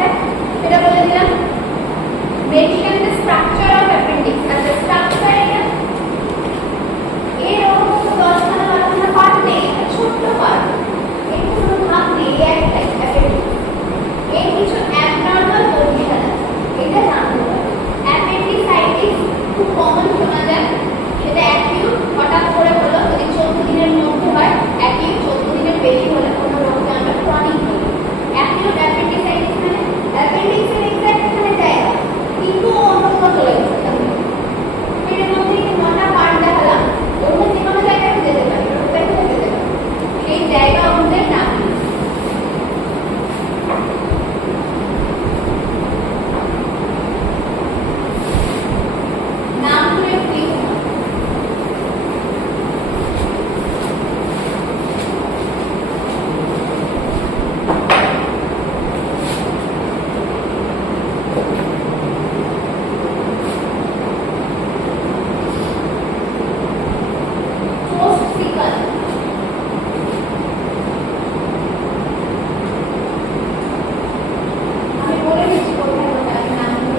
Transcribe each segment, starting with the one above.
কোথায় সেটা বলে দিলাম। Mention the structure of appendix. আচ্ছা স্ট্রাকচার এটা এরকম 10খানা 12খানা পার্ট নেই, ছোট্ট পার্ট, এর কোনো ভাগ নেই, একটাই অ্যাপেন্ডিক্স। এর কিছু অ্যাবনর্মাল পজিশন আছে, এটা জানতে হবে। অ্যাপেন্ডিসাইটিস খুব কমন শোনা যায়, সেটা অ্যাকিউট হঠাৎ করে হলো, যদি 14 দিনের মধ্যে হয়, অ্যাকিউট 14 দিনের বেশি হলে কোনো রোগকে আমরা ক্রনিক বলি। অ্যাকিউট অ্যাপেন্ডিসাইটিস মানে অ্যাপেন্ডিক্সের এক্সাক্ট এখানে জায়গা কিন্তু অন্য কোনো চলে গেছে, পেটের মধ্যে কি 9টা পার্ট দেখালাম, অন্য যে কোনো জায়গায় যেতে পারে, রোগটা যেতে পারে, সেই জায়গা অনুযায়ী নাম নামগুলো প্লিজ। আমি বলে দিচ্ছি কোথায় কোথায় নামগুলো।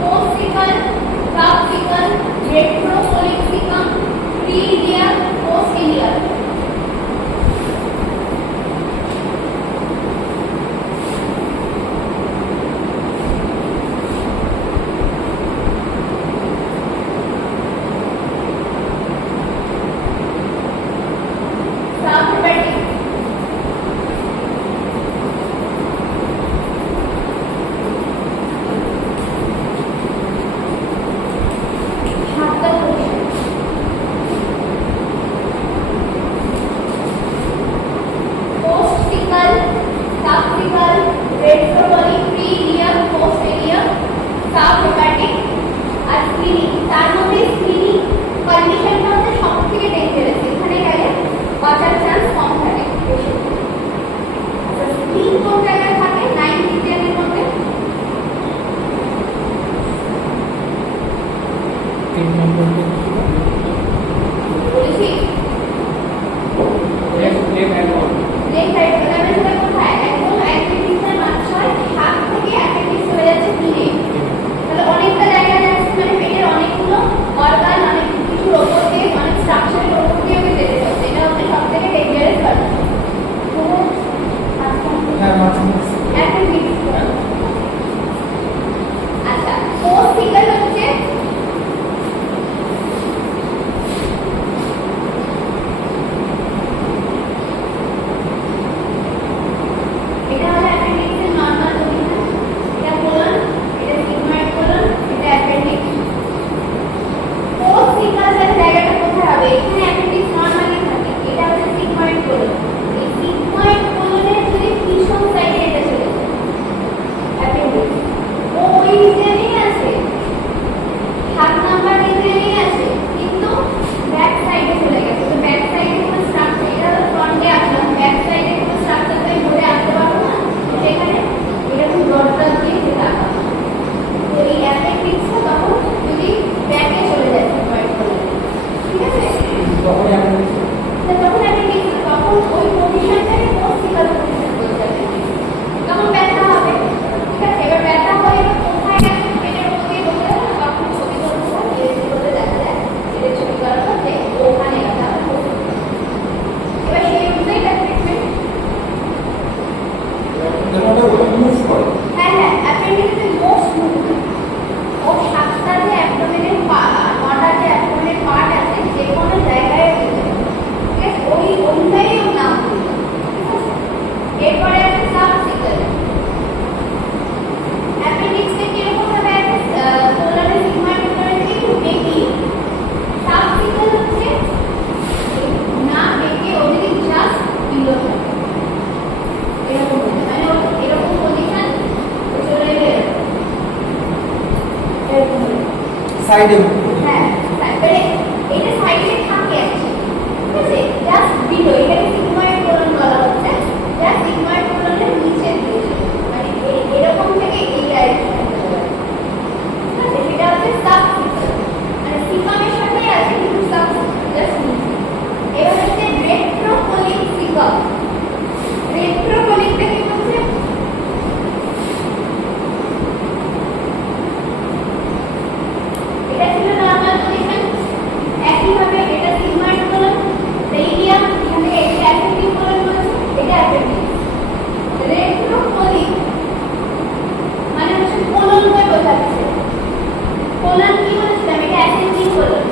Post-sical, subsical, retrocolexicum, pre-ileal, post-ileal। Subhepatic, সাতটা position. Post-sical, subsical, retrocolic, pre-ileal, post-ileal, subhepatic আর স্ক্রিনিং। তার মধ্যে স্ক্রিনিং কন্ডিশনটা হচ্ছে সবথেকে ডেঞ্জারাস, এখানে গেলে বাঁচার চান্স কম থাকে পেশেন্টের। আচ্ছা স্ক্রিন কোন জায়গায় থাকে? 9 রিজিয়নের মধ্যে 3 নম্বর বলেছি লেফট হ্যান্ড লেফট সাইড মানে সেটা কোথায়? একদম অ্যাপেন্ডিক্সের মাঝখানে 7 থেকে অ্যাপেন্ডিক্স হয়ে যাচ্ছে 3-এ, তাহলে অনেকটা জায়গা যাচ্ছে, মানে পেটের অনেকগুলো অর্গান, অনেক কিছুর ওপর দিয়ে, অনেক স্ট্রাকচারের ওপর দিয়ে যেতে হচ্ছে। এটা হচ্ছে সবথেকে ডেঞ্জারাস কন্ডিশন। হ্যাঁ মাঝখানে অ্যাপেন্ডিক্স। আচ্ছা পোস্ট-সিকাল হচ্ছে সাইডে হ্যাঁ তারপরে এটা সাইডে থাকে আছে ঠিক আছে জাস্ট বিলো এটাকে সিগময়েড কোলন বলা হচ্ছে জাস্ট সিগময়েড কোলনের নিচে দিয়ে মানে এরকম থেকে এই ডাইরেকশনে চলে যাবে ঠিক আছে সেটা হচ্ছে সাবসিস্টার মানে সিগমের সাথে আছে কিন্তু সাবসিস্টার জাস্ট নিচে এবার হচ্ছে রেট্রোকোলিক সিগম রেট্রোকোলিকটা কি বলছে এটা ছিল নরমাল পজিশন একইভাবে এটা সিগময়েড কোলন রেডিয়াম এখানে এটা অ্যাসেন্ডিং কোলন বলছে এটা অ্যাসেন্ডিং রেট্রোকোলিক মানে হচ্ছে কোলনকে বোঝাচ্ছে কোলন কি বলছিলাম এটা অ্যাসেন্ডিং কোলন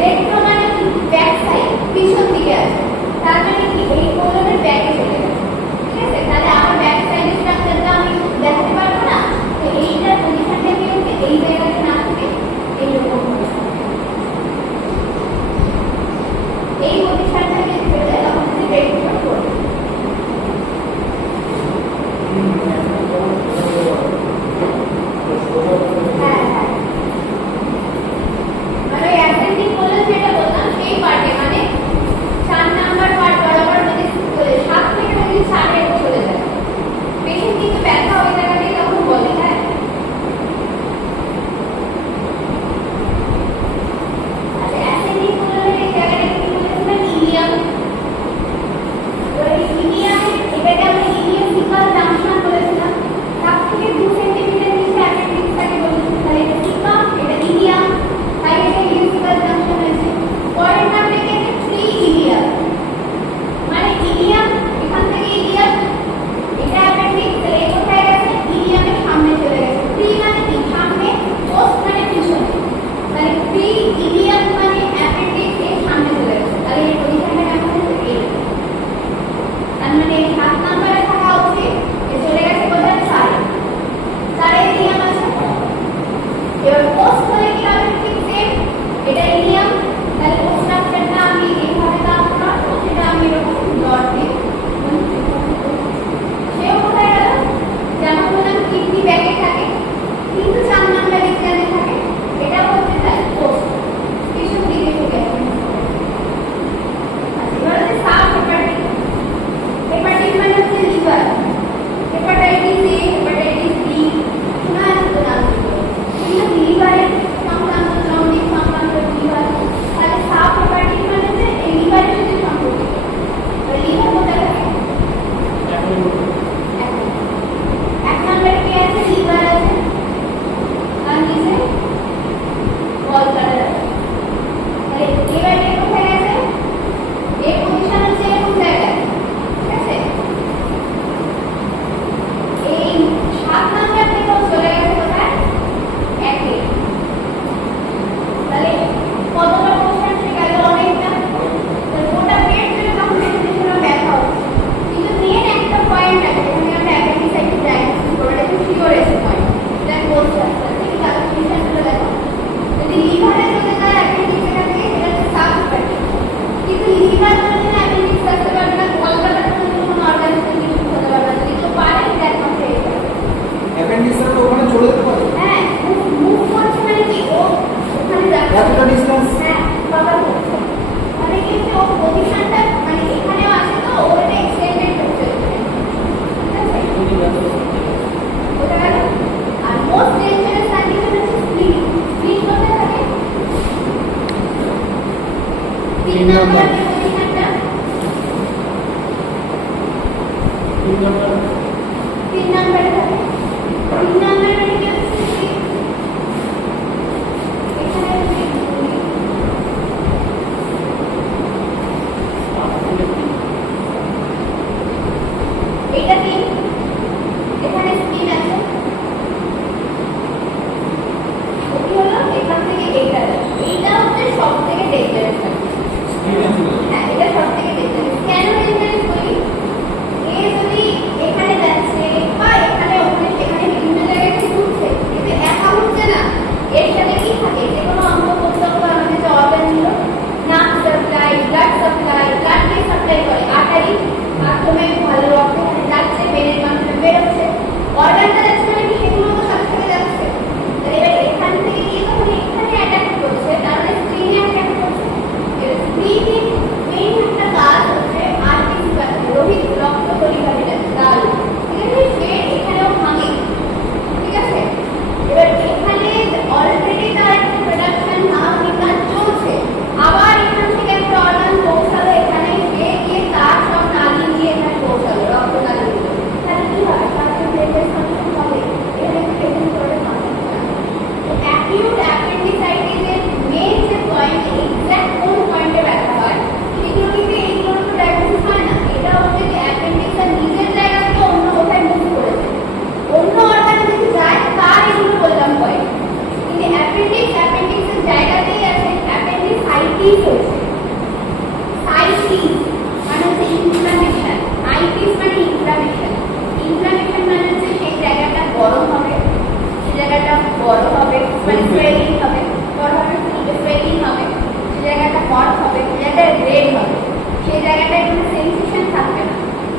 রেট্রো মানে কি ব্যাক সাইড পিছন দিকে আছে তার মানে কি এই কোলনের ব্যাকে চলে গেছে ঠিক আছে তাহলে আমার ব্যাক সাইডের স্ট্রাকচারটা আমি দেখাতে পারবো না তো এইটার পজিশনটা কি হচ্ছে এই জায়গাতে না থাকে এইরকম এই পজিশনটা যে চলে তখন যদি রেট্রো করবে হ্যাঁ হ্যাঁ মানে অ্যাসেন্ডিং কোলন যেটা বললাম সেই পার্টে মানে 4 নাম্বার পার্ট বরাবর যদি 7 থেকে যদি 4 এ চলে যায় পেশেন্ট কিন্তু ব্যথা ওই জায়গাতেই তখন বলে হ্যাঁ আচ্ছা অ্যাসেন্ডিং কোলনের এই জায়গাটা কি বলেছিলাম ইলিয়াম তো এই ইলিয়াম এটাকে আমরা ইলিয়াসিক্যাল জাংশন বলেছিলাম তার থেকে 2 সেন্টিমিটার নিচে অ্যাপেন্ডিক্সটাকে বলেছি তাহলে এটা সিকাম এটা ইলিয়াম তাই এটা ইলিয়াসিক্যাল জাংশন হয়েছে পরের নাম লিখেছে 3 ইলিয়াম মানে ইলিয়াম এখান থেকে ইলিয়াম এটা অ্যাপেন্ডিক্স তাহলে এটা কোথায় গেছে ইলিয়ামের সামনে চলে গেছে 3 মানে কি সামনে পোস্ট মানে পিছনে তাহলে 3 ইলিয়াম মানে অ্যাপেন্ডিক্স এর সামনে চলে গেছে তাহলে এই পজিশনটা কেমন হচ্ছে এই তার মানে 7 নম্বরে থাকা উচিত এ চলে গেছে কোথায় 4 ইলিয়াম আছে এবার পোস্ট হলে কি হবে ঠিক সেম এটা ইলিয়াম তাহলে পোস্ট স্ট্রাকচারটা আমি এইভাবে কাজ করব সেটা আমি এরকম ডট দিয়ে সেও কোথায় গেল যেমন বললাম কিডনি ব্যাগে থাকে কিন্তু 4 নম্বর এখানে থাকে এটা হচ্ছে তার পোস্ট পিছন দিকে চলে গেছে আচ্ছা এবার হচ্ছে সাব হেপাটিক হেপাটিক মানে হচ্ছে liver hepatitis A hepatitis B শোনা আছে তো নাম কিন্তু লিভারের সংক্রান্ত জন্ডিস সংক্রান্ত লিভার তাহলে সাব হেপাটিক মানে হচ্ছে এই লিভারের সাথে সম্পর্কিত লিভার কোথায় থাকে এক নম্বরে কি আছে লিভার আছে আর নিচে গল ব্লাডার আছে তাহলে এবার এটা কোথায় গেছে এই পজিশন হচ্ছে এরকম জায়গায় ঠিক আছে এই 7 নাম্বার থেকে চলে গেছে কোথায় একে তাহলে কতটা পজিশন গেল অনেকটা তাহলে গোটা পেট জুড়ে তখন পেশেন্টের ব্যথা হচ্ছে কিন্তু মেন একটা পয়েন্ট আছে যেখানে আমরা অ্যাপেন্ডিসাইটিস ডায়াগনোসিস করে একটু শিওর এসে পয়েন্ট দ্যাট বলছে ঠিক আছে তাহলে পজিশনটা দেখো যদি লিভারে চলে যায় অ্যাপেন্ডিক্স এখান থেকে সেটা হচ্ছে সাবহেপাটিক কিন্তু লিভার যদি অ্যাপেন্ডিক্স আসতে পারবে না কলকাতার কোনো অর্গানিজম কিছু হতে পারবে না যদি তো পারে দ্যাট নট এই অ্যাপেন্ডিক্সটা তো ওখানে চলে যেতে পারে হ্যাঁ মুভ করছে মানে কি ও ওখানে যাচ্ছে এতটা ডিসটেন্স হ্যাঁ কভার করছে মানে কিন্তু ও পজিশনটা মানে এখানেও আছে তো ওটা এক্সটেন্ডেড হচ্ছে ঠিক আছে ওটা গেল আর মোস্ট ডেঞ্জারাস কন্ডিশন হচ্ছে স্প্লিট স্প্লিট কোথায় থাকে 3 নম্বর পজিশনটা 3 নম্বর 3 নম্বরে থাকে 3 নম্বরে মানে কি হচ্ছে এখানে এটা কি এখানে স্কিন আছে ওকে হলো এখান থেকে এইটা হচ্ছে সব থেকে ডেঞ্জারাস স্কিনে চলে আইপিস হয়েছে। সাইটিস মানে হচ্ছে ইনফ্লামেশন, আইপিস মানে ইনফ্লামেশন। ইনফ্লামেশন মানে হচ্ছে সেই জায়গাটা গরম হবে, সেই জায়গাটা বড় হবে, মানে স্প্রেডিং হবে, বড় হবে, স্প্রেডিং হবে, সেই জায়গাটা হট হবে, সেই জায়গাটা রেড হবে, সেই জায়গাটায় কোনো সেন্সেশন থাকবে না।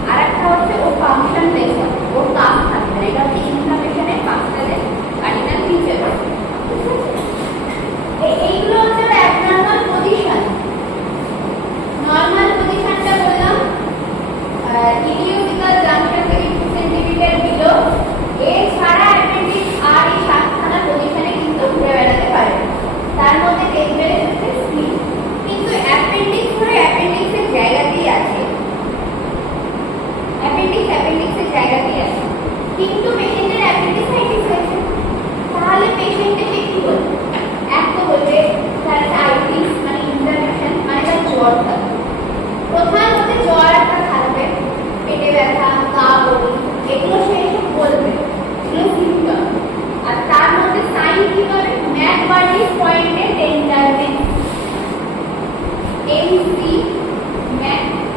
আর একটা হচ্ছে ও ফাংশন লেস হবে, ওর কাজ থাকবে না। এটা হচ্ছে ইনফ্লামেশনের ফাংশনের কার্ডিনাল ফিচার। এইগুলো হচ্ছে অ্যাবনর্মাল পজিশন। নর্মাল পজিশনটা বললাম ইলিওপিক্যাল জাংশন থেকে 2 সেন্টিমিটার বিলো। এছাড়া অ্যাপেন্ডিক্স আর এই 7খানা পজিশনে কিন্তু ঘুরে বেড়াতে পারে। তার মধ্যে ডেঞ্জারাস হচ্ছে স্লিপ। কিন্তু অ্যাপেন্ডিক্স ধরে অ্যাপেন্ডিক্সের জায়গাতেই আছে, অ্যাপেন্ডিক্সের জায়গাতেই আছে। কিন্তু পেশেন্টের অ্যাপেন্ডিসাইটিস হয়েছে, তাহলে পেশেন্টে সে কি বলবে? এক তো বলবে তার আইটিস মানে ইনফ্লামেশন মানে তার জ্বর থাকবে। প্রধান হচ্ছে জ্বর একটা থাকবে, পেটে ব্যথা, গা বমি, এগুলো সে এসে বলবে, এগুলো সিম্পটম। আর তার মধ্যে সাইন কি হবে? ম্যাকবার্নিস পয়েন্টে টেন্ডারনেস, এমসি ম্যাকবার্নিস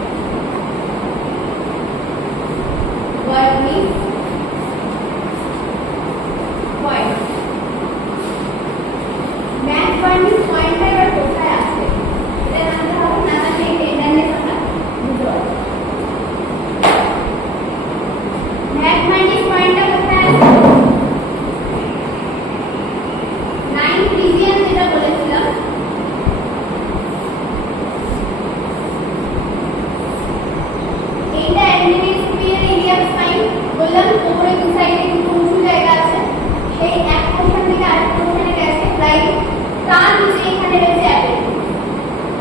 পয়েন্ট। ম্যাকবার্নিস পয়েন্টটা এবার কোথায় আছে এটা জানতে হবে, না জানলে এই টেন্ডারনেস আমরা বুঝতে পারবো। ম্যাকবার্নিস পয়েন্টটা কোথায় আছে? 9th রিজিয়ন যেটা বলেছিলাম, এইটা অ্যাডমিনিস্ট্রিয়াল এরিয়া স্পাইন বললাম। কোমরের দু সাইডে কিন্তু উঁচু জায়গা আছে, সেই এক পোর্শন থেকে আরেক পোর্শনে গেছে, রাইট? তার নিচে এখানে রয়েছে অ্যাপেন্ডিক্স।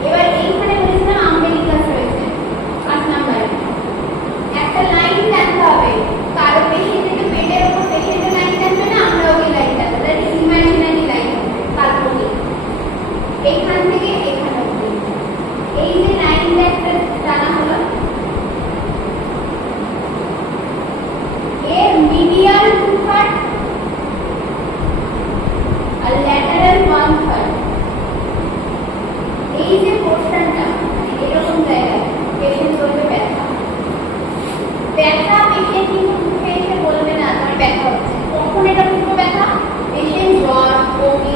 এবার এইখানে বলেছিলাম আমবেলিকাস রয়েছে 8 নম্বরে। একটা লাইন জানতে হবে, কারো পেশেন্টের পেটের উপর পেশেন্টের লাইন জানবে না, আমরাও এই লাইন জানবো, দ্যাট ইজ ইমাজিনারি লাইন, কাল্পনিক। এখান থেকে এখানে অবধি এই যে লাইনটা একটা জানা হলো, এর মিডিয়াল 2/3 আর ল্যাটারাল 1/3। এই যে পোর্শনটা এরকম জায়গায় পেশেন্ট বলবে ব্যথা, ব্যথা পেশেন্ট কিন্তু মুখে এসে বলবে না আমার ব্যথা হচ্ছে। কখন এটা বুঝবো ব্যথা? পেশেন্ট জ্বর, বমি,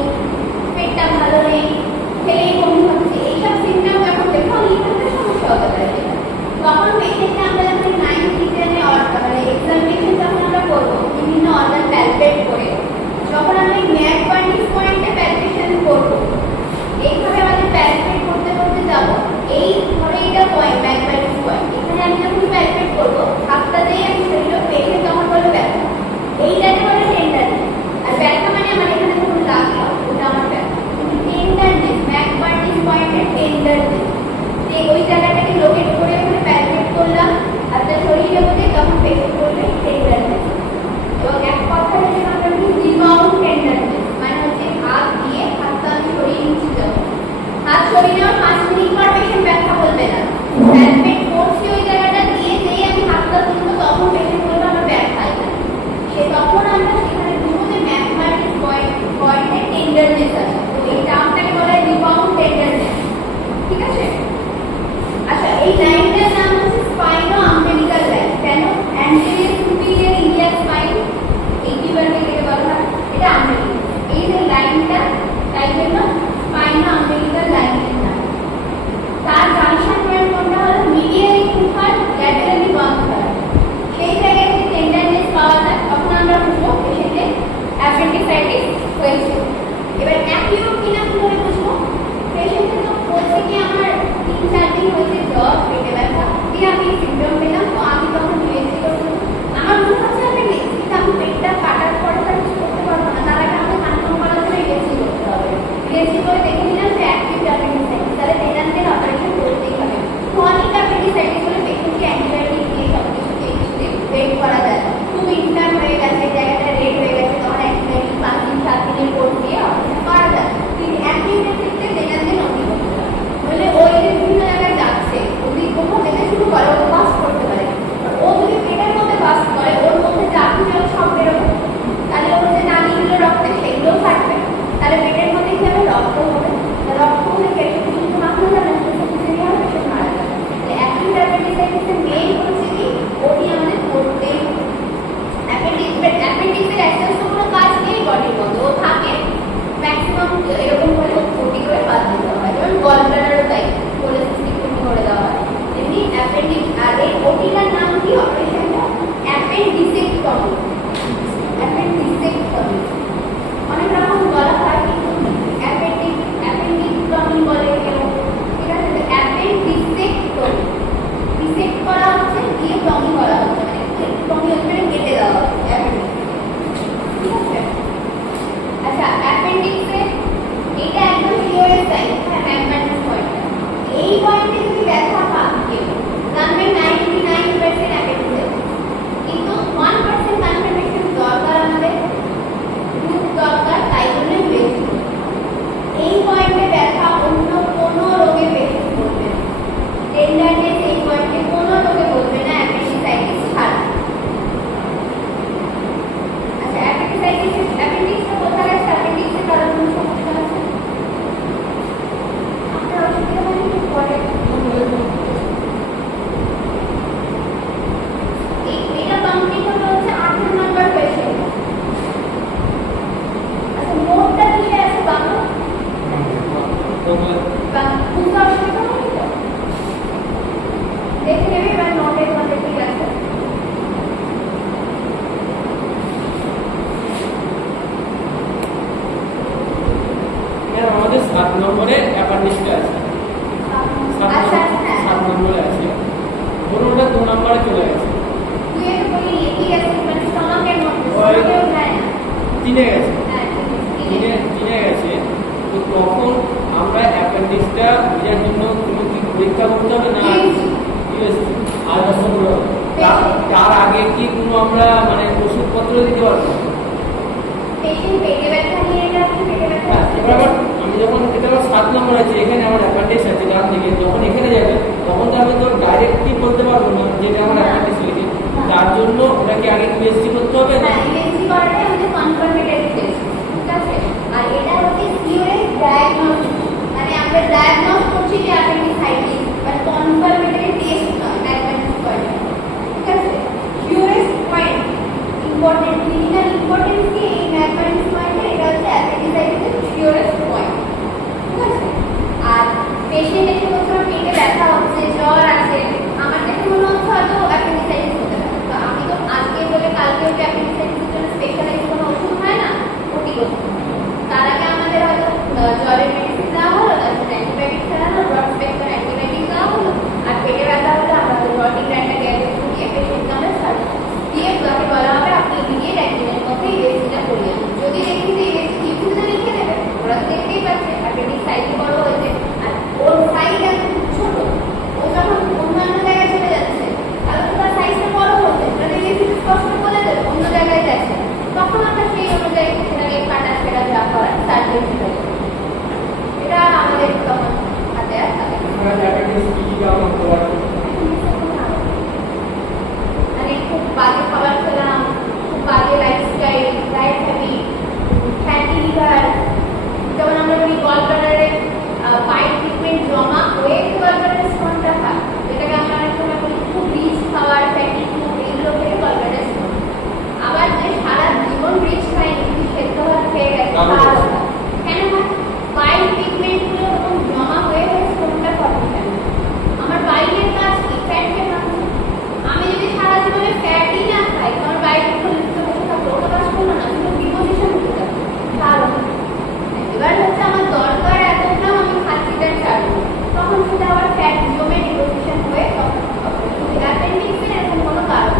পেটটা ভালো নেই, খেলেই বমি হচ্ছে, এইসব সিমটম যখন দেখো লিখতে সমস্যা হতে পারে। তখন পেশেন্টকে আমরা যখন 9th রিজিয়নে মানে এক্সামিনেশন যখন আমরা করবো বিভিন্ন অর্গান প্যালপেট করে, যখন আমরা ম্যাকবার্নিস পয়েন্টে প্যালপেশন করবো, এইভাবে আমাদের প্যালপেট করতে করতে যাবো। এই ধরে এটা পয়েন্ট, ম্যাকবার্নিস পয়েন্ট, এখানে আমি যখন প্যালপেট করবো হাতটাতেই আমি শরীরে পেশেন্ট তখন বলবো ব্যথা, এইটাকে বলে টেন্ডারনেস। আর ব্যথা মানে আমার এখানে যখন লাগলো ওটা আমার ব্যথা। কিন্তু টেন্ডারনেস, ম্যাকবার্নিস পয়েন্টের টেন্ডারনেস, যে ওই জায়গাটাকে লোকেট করে ওখানে প্যালপেট করলাম আপনার শরীরে মধ্যে, তখন পেশেন্ট করবে টেন্ডারনেস। এবং এক কথা যদি আমরা রিবাউন্ড টেন্ডারনেস মানে হচ্ছে হাত দিয়ে হাতটা আমি সরিয়ে নিচে যাবো, হাত সরিয়ে নেওয়ার 5 মিনিট পর পেশেন্ট ব্যথা বলবে না, প্যালপেট করছি ওই জায়গাটা দিয়ে যেই আমি হাতটা তুলবো তখন পেশেন্ট বলবে আমার ব্যথা এখানে। সে তখন আমরা সেখানে বুঝবো যে ম্যাকবার্নিস পয়েন্টে টেন্ডারনেস আছে। তো এই টার্মটাকে বলা হয় রিবাউন্ড টেন্ডারনেস, ঠিক আছে? আচ্ছা, এই লাইনটার নাম হচ্ছে স্পাইনো আমবেলিকাল লাইন। কেন? অ্যান্টেরিয়র সুপিরিয়র ইলিয়াক স্পাইন, এই টিউবারকে যেটা বলা হয় এটা আমবেলিকাল। এই যে লাইনটা তাই জন্য স্পাইনো আমবেলিকাল লাইনের নাম। তার জাংশন পয়েন্ট কোনটা হলো? Medially 2/3, laterally 1/3। সেই জায়গায় যদি টেন্ডারনেস পাওয়া যায় তখন আমরা বুঝবো পেশেন্টের অ্যাপেন্ডিসাইটিস হয়েছে। এবার অ্যাকিউট কিনা কি করে বুঝবো? পেশেন্টের তো বলছে কি আমার 3-4 দিন হয়েছে জ্বর, পেটে ব্যথা, নম্বরে অ্যাপেন্ডিক্সটা আছে, আচ্ছা হ্যাঁ 7 নম্বরে আছে, ধরুন ওটা 2 নম্বরে চলে গেছে, তুই একটু বলি কি আছে মানে স্টমাকের মধ্যে ওই- স্টমাকেও যায় না 3-এ গেছে, হ্যাঁ ঠিক আছে 3-এ গেছে। তো তখন আমরা অ্যাপেন্ডিক্সটা বোঝার জন্য কোনো কি পরীক্ষা করতে হবে না USG আল্ট্রাসাউন্ড করতে হবে? তার আগে কি কোনো আমরা মানে ওষুধপত্র দিতে পারবো? পেশেন্ট পেটে ব্যথা নিয়ে গেছে পেটে ব্যথা হ্যাঁ, এবার আবার আমি যখন এটা আবার 7 নম্বর আছে, এখানে আমার অ্যাপেন্ডিক্স আছে ডান দিকে, যখন এখানে যাবে তখন তো আমি তো ডাইরেক্টলি বলতে পারবো না যে এটা আমার অ্যাপেন্ডিক্স লিখে। তার জন্য ওটাকে আগে USG করতে হবে না? হ্যাঁ ইউএসজি করাটাই আমাদের কনফার্মেটরি টেস্ট ঠিক আছে আর এটা হচ্ছে সিওএস ডায়াগনোস্টিক মানে আমরা ডায়াগনোজ করছি যে অ্যাপেন্ডিসাইটিস বাট কনফার্মেটরি টেস্ট নয় ডায়াগনোস্টিক করে ঠিক আছে COS point important clinical importance কি এই অ্যাপেন্ডিক্স পয়েন্টে এটা হচ্ছে অ্যাপেন্ডিসাইটিসের সিওএস পয়েন্ট ঠিক আছে আর পেশেন্ট এসে বলছে আমার পেটে ব্যথা হচ্ছে জ্বর আছে আমার দেখে মনে হচ্ছে হয়তো অ্যাপেন্ডিসাইটিস হতে পারে তো আমি তো আজকে বলে কালকে ওই অ্যাপেন্ডিসাইটিসের জন্য স্পেশালাইজ কোনো ওষুধ হয় না ওটি করতে হবে। তার আগে আমাদের হয়তো জ্বরের মেডিসিন দেওয়া হলো তারপর অ্যান্টিবায়োটিক ছাড়ানো ব্রড স্পেকট্রাম অ্যান্টিবায়োটিক দেওয়া হলো আর পেটে ব্যথা হলে আমরা প্রোটিন একটা গ্যাস দিয়ে পেশেন্টকে আমরা ছাড়বো দিয়ে তাকে বলা হবে আপনি ইমিডিয়েট একদিনের মধ্যে ইউএসজিটা করিয়ে আনুন যদি দেখি যে ইউএসজি ইউএসজি লিখে দেবে ওরা তো দেখতেই পাচ্ছে অ্যাপেন্ডিসাইটিস বড় হয়েছে আর ওর সাইজ এত ছোট ও যখন অন্যান্য জায়গায় চলে যাচ্ছে তাহলে তো তার সাইজটা বড় হচ্ছে ওটা দেখে স্পষ্ট বলে দেবে অন্য জায়গায় যাচ্ছে তখন আমরা সেই অনুযায়ী সেটাকে কাটা সেটা যা করার সার্জারি এটা আমাদের তখন হাতে আর থাকে আমরা অ্যাপেন্ডিক্স কি কি কারণ হতে পারে? মানে খুব বাজে খাবার খেলাম খুব বাজে lifestyle diet habit fatty liver যেমন আমরা বলি গলব্লাডারে পাইপ ট্রিটমেন্ট জমা হয়ে গলব্লাডার স্টোনটা হয় যেটাকে আমরা অনেক সময় বলি খুব রিচ খাবার ফ্যাটি ফুড এগুলো খেয়ে গলব্লাডার স্টোন আবার যে সারা জীবন রিচ খায়নি কিন্তু সেদ্ধ ভাত খেয়ে গেছে তার কেন হয় পাইপ ট্রিটমেন্টগুলো এরকম জমা হয়ে হয়ে স্টোনটা ঘটে কেন আমার বাইরের কাজ কি ফ্যাটকে ভাঙছে আমি যদি সারা জীবনে ফ্যাটই না খাই আমার বাইরে লিখতে বসে থাকবো ওটা কাজ করলো না কিন্তু ডিপোজিশন হতে যাবে কারণ এবার হচ্ছে আমার দরকার এত গ্রাম আমি খাচ্ছি তার ছাড়বো তখন সেটা আবার ফ্যাট জমে ডিপোজিশন হয়ে তখন অ্যাপেন্ডিক্সের এরকম কোনো কারণ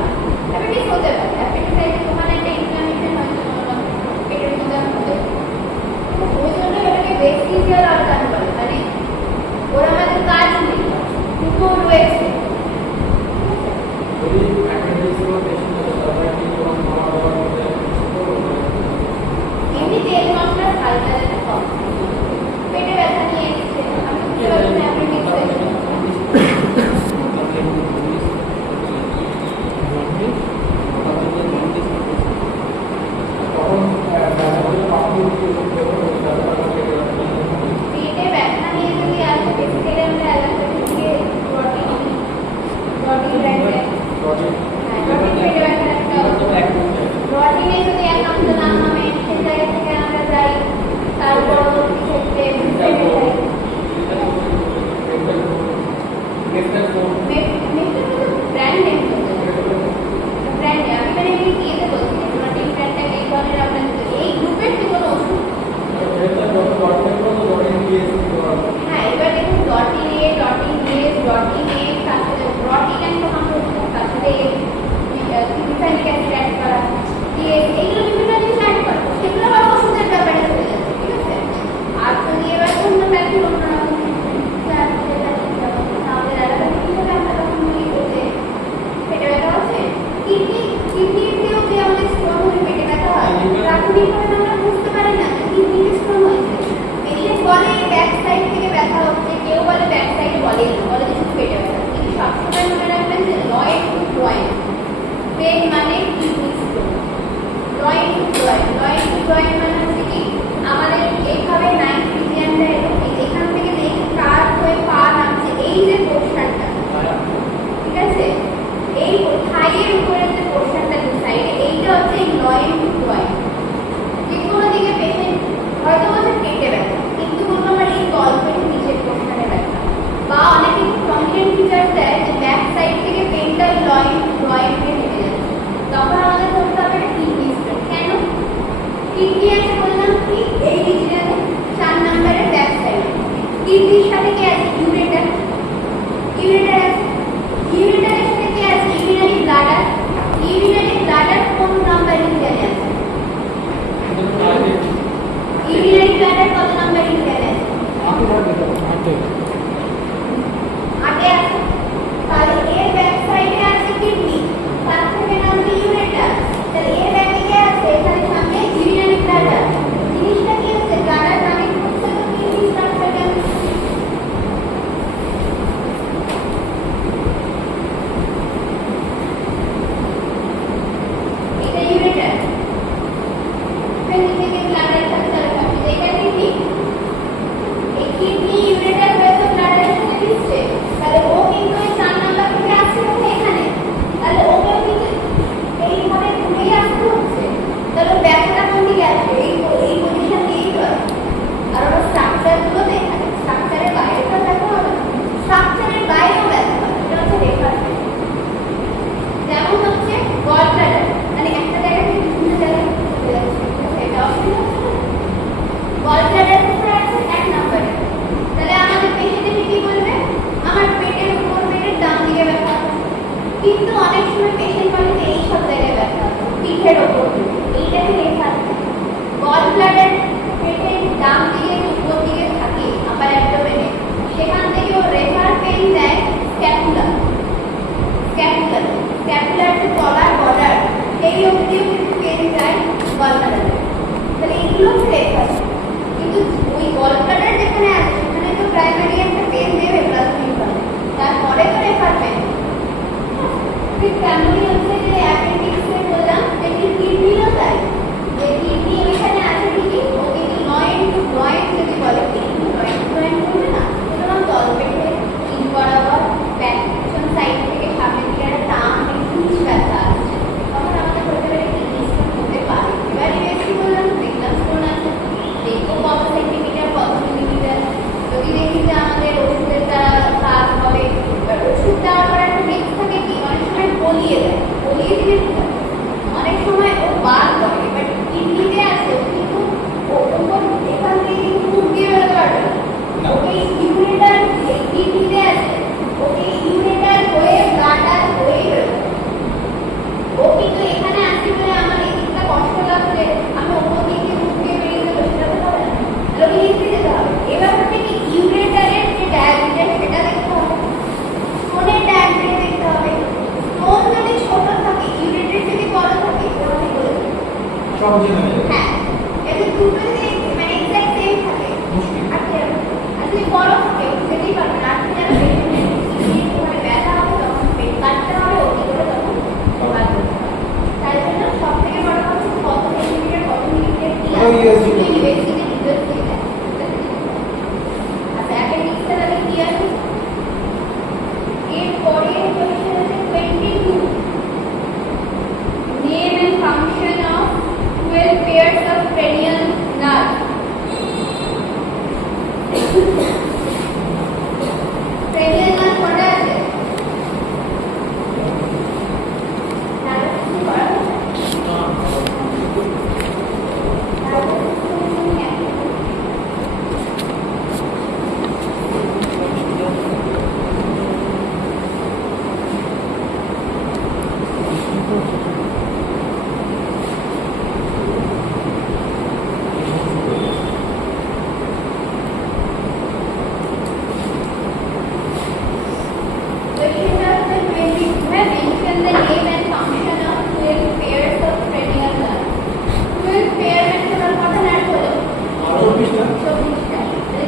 অ্যাপেন্ডিক্স হতে পারে অ্যাপেন্ডিসাইটিস ওখানে একটা ইনফ্লামেশন হয়েছে কোনো পেটের মধ্যে হতে ওই জন্য এটাকে বেসিজিয়াল অর্গান বলে মানে ওর আমাদের কাজ নেই কিন্তু রয়েছে যদি অ্যাপেন্ডিক্স কোনো পেশেন্ট আছে তাহলে কি যখন খাওয়া দাওয়ার মধ্যে এমনি তেল মশলা হালকা যেটা কম পেটে ব্যথা নিয়ে এসছে আমি বুঝতে পারছি না অ্যাপেন্ডিক্স তখন পেটে ব্যথা নিয়ে যদি আসে বেসিক্যালি আমরা অ্যালার্জি থেকে প্রোটিন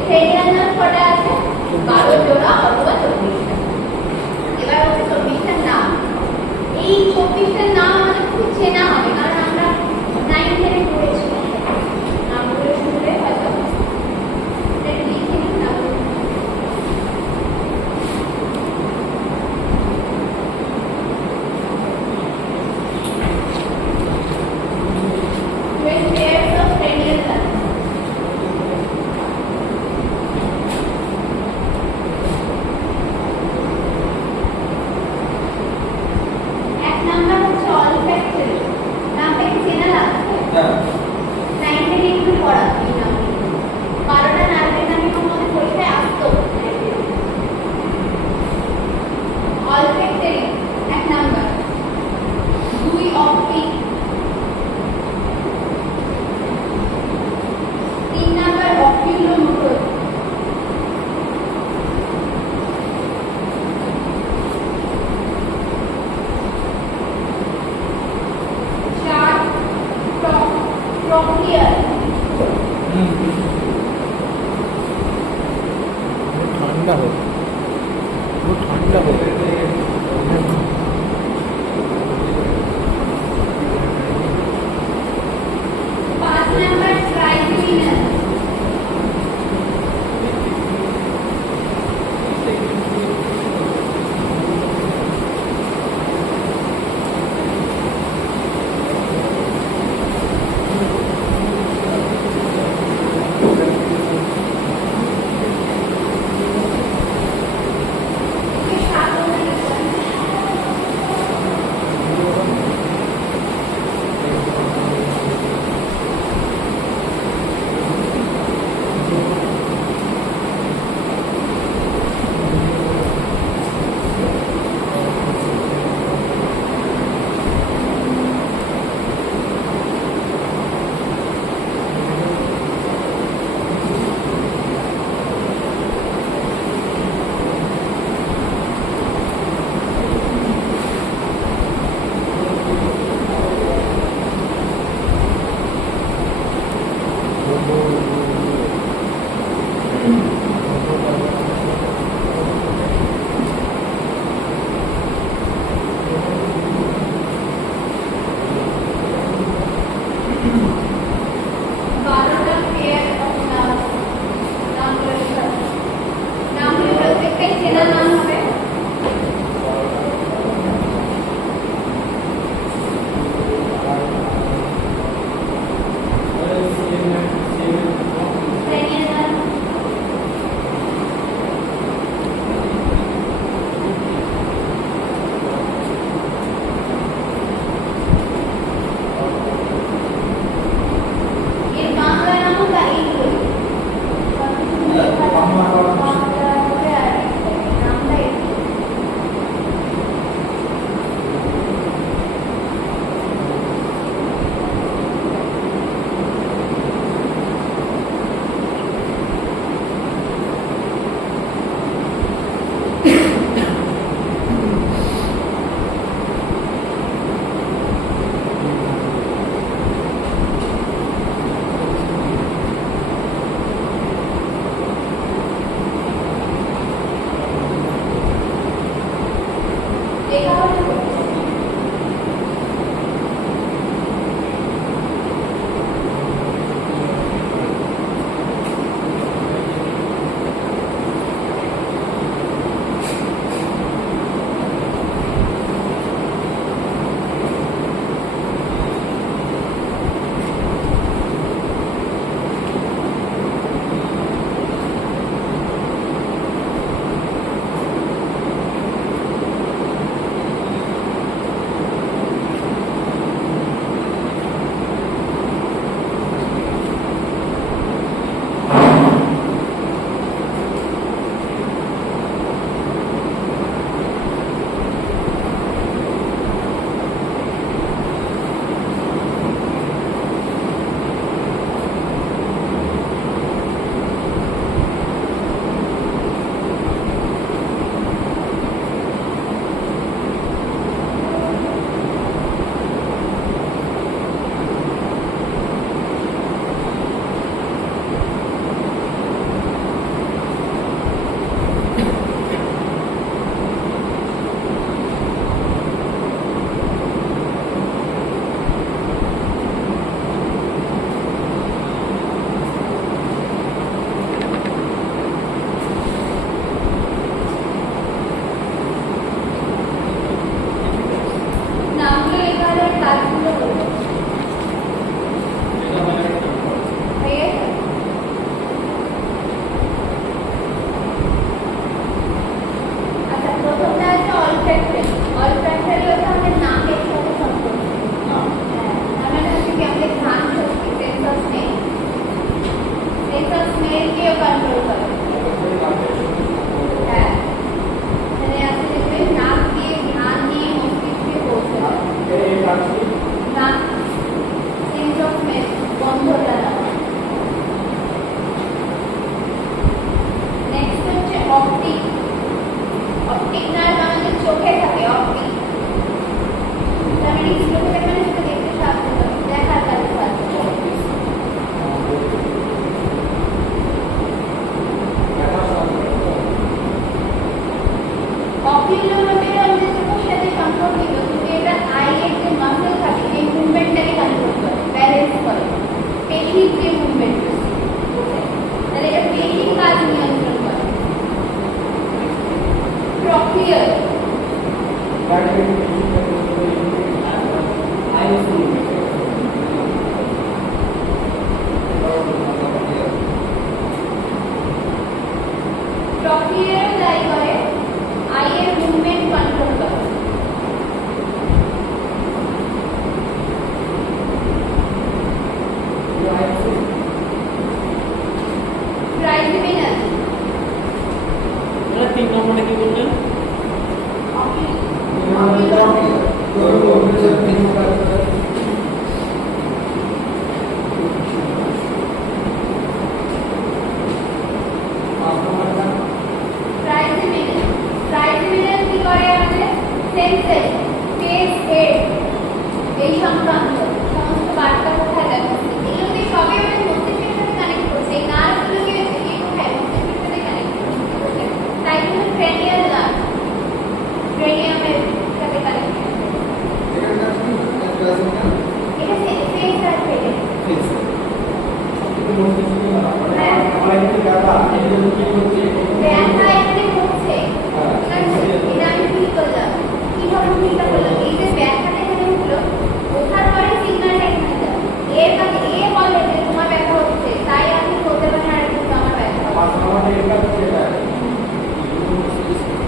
ক্রেনিয়াল নার্ভ কটা আছে? 12 জোড়া অথবা 24টা। এবার হচ্ছে 24টার নাম। এই 24টার নাম আমাদের খুব চেনা হবে, কারণ আমরা 9 থেকে পড়েছি। নামগুলো শুনলে হয়তো এটা লিখে নিন না। Pairs of cranial nerves. এক নাম্বার হচ্ছে olfactory। নামটা কি চেনা লাগছে? হ্যাঁ 9 থেকে একটু পড়া এই নামটি। 12টা নার্ভের নামই আমাদের পরীক্ষায় আসতো। olfactory এক number. 2 optic। 3 number oculomotor। 4 trochlear। ঠান্ডা হোক, পুরো ঠান্ডা হোক। 5 নাম্বার trigeminal। 7 স্মেলকেও কন্ট্রোল করে। হ্যাঁ, এখানে আছে দেখবেন নাক দিয়ে ঘ্রাণ নিয়ে মস্তিষ্কে পৌঁছে যায়। নাক সেন্স অফ স্মেল, গন্ধটা নেওয়া। নেক্সট হচ্ছে অপটিক। অপটিক নার্ভ আমাদের চোখে থাকে, অপটিক। তার মানে চোখে থাকে মানে সেটা দেখতে সাহায্য করে, দেখার কাজে সাহায্য করে। অকুলোমিটার আমাদের চোখের সাথে সম্পর্কিত, কিন্তু এটা আইয়ের যে মাসল থাকে সেই মুভমেন্টটাকে কন্ট্রোল করে, ব্যালেন্স করে, পেশির যে মুভমেন্ট, তাহলে এটা পেশির কাজ নিয়ন্ত্রণ করে। প্রক্রিয়া প্রক্রিয়াও দায়ী করে, আইয়ের মুভমেন্ট কন্ট্রোল করে। ট্রাইজেমিনাল 3 নম্বরে কি বললেন? ট্রাইজেমিনাল কি করে আমাদের সেন্সেস, ফেস, হেড এই সংক্রান্ত সমস্ত বার্তা কোথায় যায়? এগুলোকে সবই আমাদের মস্তিষ্কের সাথে কানেক্ট করছে। এই নার্ভগুলোকে এদিকে কোথায়? মস্তিষ্কের সাথে কানেক্ট করছে। তাই জন্য ক্রেনিয়াল নার্ভ ক্রেনিয়ামের সাথে কানেক্ট করছে। এটা ফেস আর হেডে। ব্যথা এখানে হচ্ছে, এটা আমি ফিল করলাম। কিভাবে ফিলটা করলাম? এই যে ব্যথাটা এখানে হলো, ওঠার পরে সিগন্যালটা এখানে যাবে। এর কাছে এ বলে যে তোমার ব্যথা হচ্ছে, তাই আপনি বলতে পারেন আর একটু আমার ব্যথা হচ্ছে।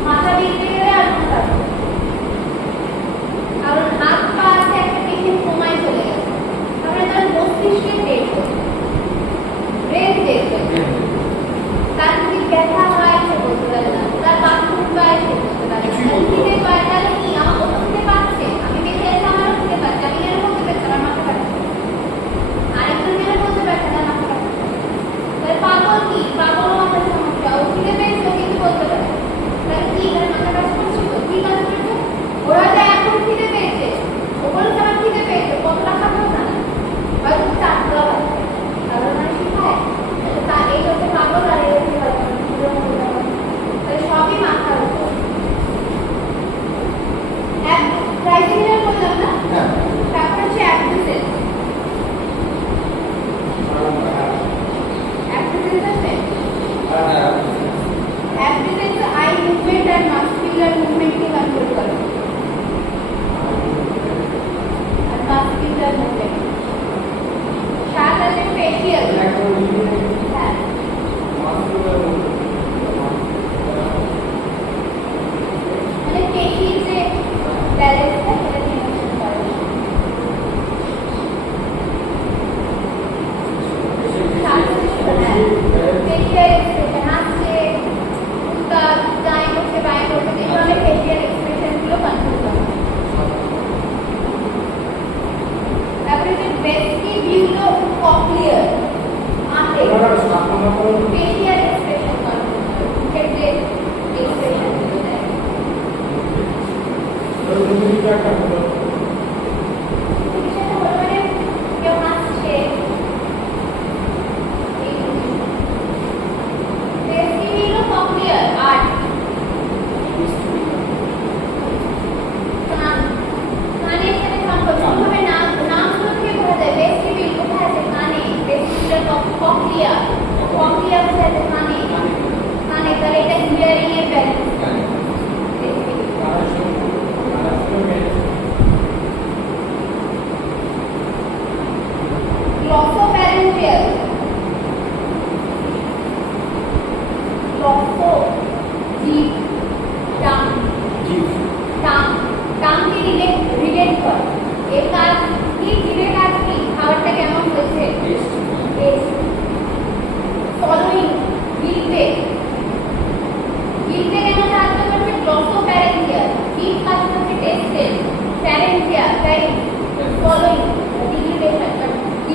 মাথা বিগড়ে গেলে আর মাথা ব্যথা। কারণ হাত পা আছে একটা পেশেন্ট কমায় চলে গেছে, তাহলে তার মস্তিষ্কে ডেট হচ্ছে, ব্রেন ডেট হচ্ছে। তার যদি ব্যথা হয় সে বলতে পারে না, তার বাথরুম পায় সে বলতে পারে না, খিদে পায় তাহলে কি আমার কত খিদে পাচ্ছে, আমি বেঁচে আছি আমারও খিদে পাচ্ছে, আমি যেন বলতে পারছি আমার মাথা কাটছে, আরেকজন যেন বলতে পারছে না মাথা কাটছে। তাহলে পাগল কি? পাগলও মাথার সমস্যা, ও খিদে পেয়েছে ও কিন্তু বলতে পারে। তাহলে কি এখানে মাথা কাজ করছিল? কি কাজ করছে? ওরা যে এখন খিদে পেয়েছে, ও বলছে আমার খিদে পেয়েছে, কতটা খাবো না, হয়তো চারটা বাজছে, কারণ মানে শিখায় তার এই হচ্ছে পাগল আর এই হচ্ছে তাহলে সবই মাথার উপর। ট্রাইজেমিনাল বললাম না, তারপর হচ্ছে অ্যাবডুসেন্স। অ্যাবডুসেন্স আছে, অ্যাবডুসেন্স আই মুভমেন্ট আর মাস্কুলার মুভমেন্টকে কন্ট্রোল করে। আর মাস্কুলার মুভমেন্ট সাত আছে ফেসিয়াল। হ্যাঁ, মানে পেশির যে ব্যালেন্সটা সেটা নিয়ন্ত্রণ করে। ফেসিয়াল এক্সপ্রেশন আসছে, গায়ে করছে, বায়ে করছে, এই ধরনের ফেসিয়াল এক্সপ্রেশনগুলো কন্ট্রোল করে। তারপরে যে ভেস্টিবিউলো কক্লিয়ার আছে, ফেসিয়াল এক্সপ্রেশন কন্ট্রোল করে, মুখের যে এক্সপ্রেশনগুলো দেয়। সেটা হলো মানে কেউ হাসছে, এই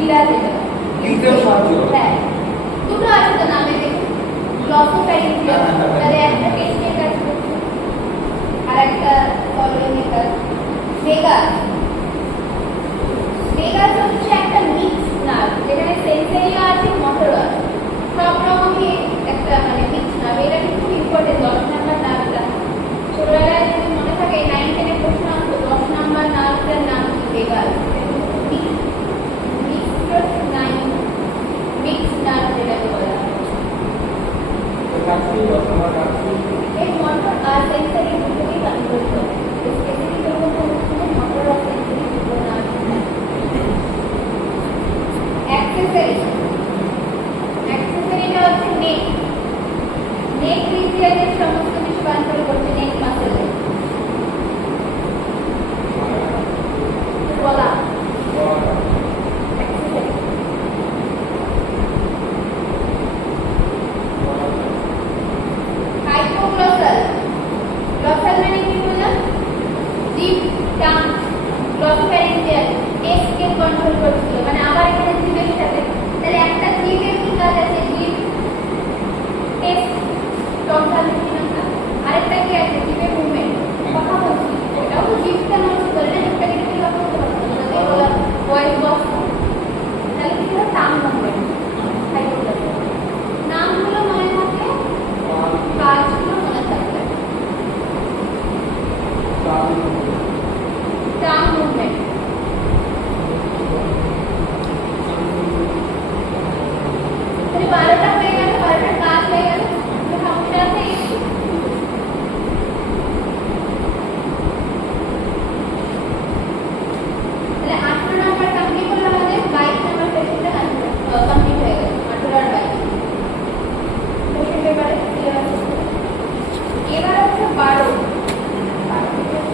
গ্লিরা যেটা গ্লিতেও সাহায্য করে। হ্যাঁ দুটো আছে তো নামে দেখুন গ্লসোফ্যারিঞ্জিয়াল তাহলে একটা টেস্টের কাজ করছে আর একটা ফলোইং এর কাজ ভেগাস ভেগাস হচ্ছে একটা মিক্স নার্ভ যেখানে সেন্সরিও আছে মোটরও আছে সব রকমই একটা মানে মিক্স নার্ভ এটা কিন্তু খুব ইম্পর্টেন্ট 10 নাম্বার নার্ভটা ছোটবেলায় যদি মনে থাকে 9 10 এর প্রশ্ন আসতো 10 নাম্বার নার্ভটার নাম কি ভেগাস মিক্স নার্ভ যেটাকে বলা হয় তো কাছে অথবা কাছে এই মোটর আর সেন্সরি দুটোই কন্ট্রোল করে স্পেসিফিক কোনো কোনো মোটর আর সেন্সরি দুটো নার্ভ অ্যাক্সেসরিটা হচ্ছে নেক রিজিয়নের সমস্ত কিছু কন্ট্রোল করছে নেক মাসেল গলা অ্যাক্সেসরি হাইপোগ্লসাল গ্লসাল মানে কি বললাম জিভ টাং গ্লসোফ্যারিঞ্জিয়াল টেস্টকে কন্ট্রোল করছিল মানে আবার এখানে জিভের সাথে তাহলে একটা জিভের কি কাজ আছে জিভ টেস্ট টনসাল না আরেকটা কি আছে জিভের মুভমেন্ট কথা বলছি ওটাও তো জিভটা নষ্ট করে না জিভটাকে কি কথা বলতে পারছো না বলা ভয়েস বক্স তাহলে কি হলো টাং মুভমেন্ট হাইপোগ্লসাল নামগুলো মনে থাকে কাজগুলো মনে থাকবে টাং মুভমেন্ট তাহলে 12টা হয়ে গেল 12টার কাজ হয়ে গেল সমস্যা আছে তাহলে 18 নাম্বার কমপ্লিট হলো আমাদের 22 নাম্বার সেশনটা কমপ্লিট হয়ে গেল 18 আর 22 কোশ্চেন পেপারে এবার হচ্ছে 12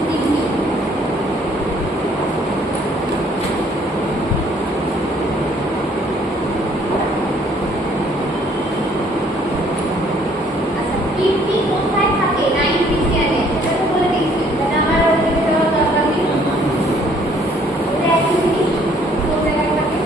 কিডনি আচ্ছা কিডনি কোথায় থাকে 9 রিজিয়নে সেটা তো বলে দিয়েছি মানে আমার ওইদিকে যাওয়ার দরকার নেই এটা একই জিনিস কোন জায়গায় থাকে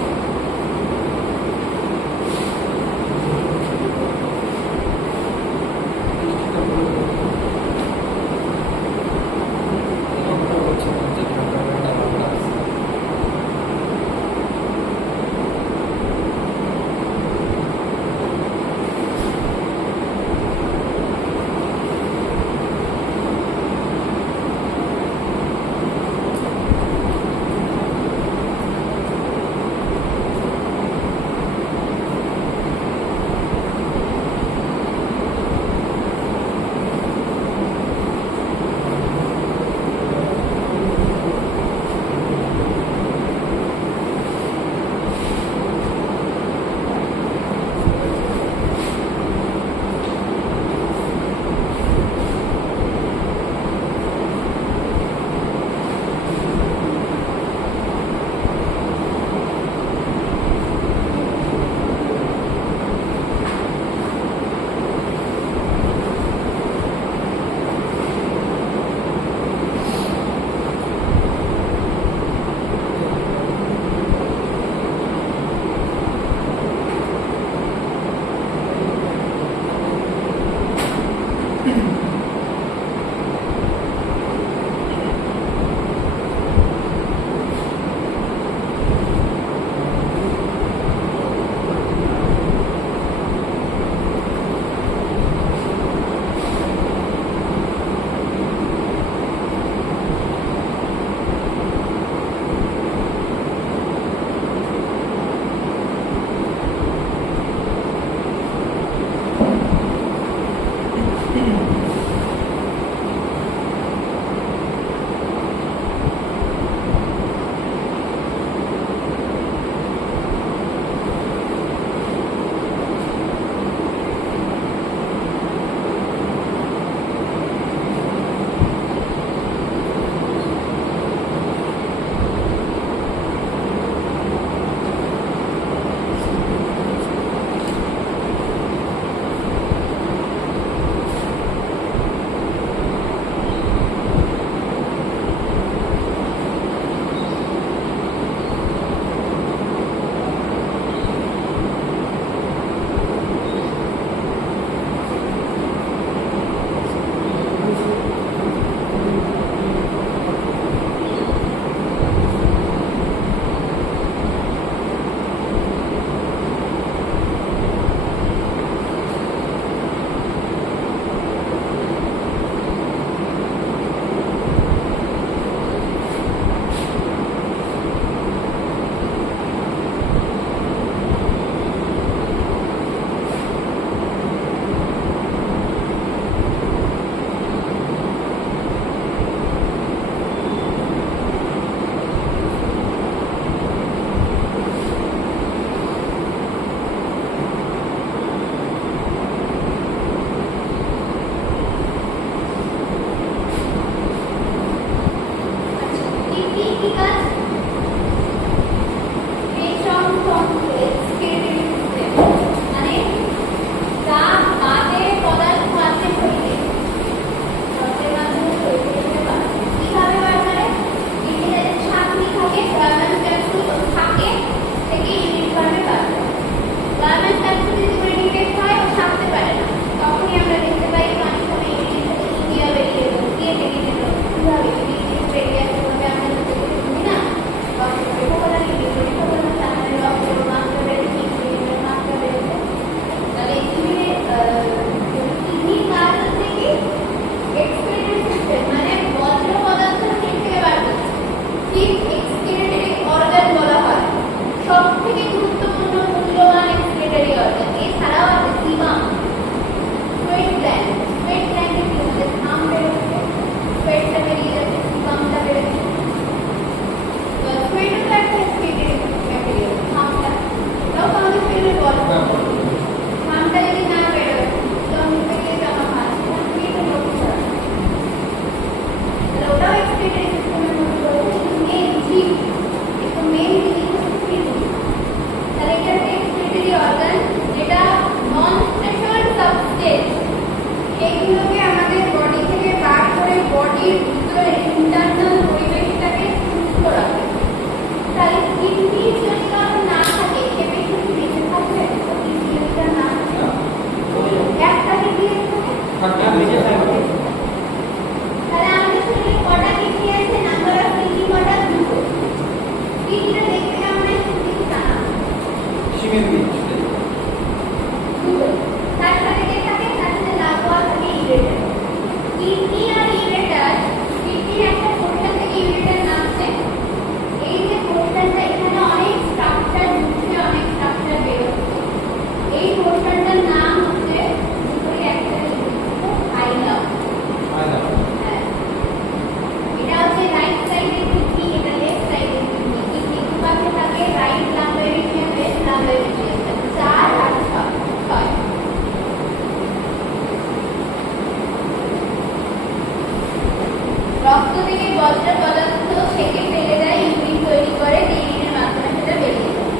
বজ্র পদার্থ সেকে ফেলে দেয়, ইউরিন তৈরি করে, ইউরিনের মাধ্যমে সেটা বেরিয়ে যায়।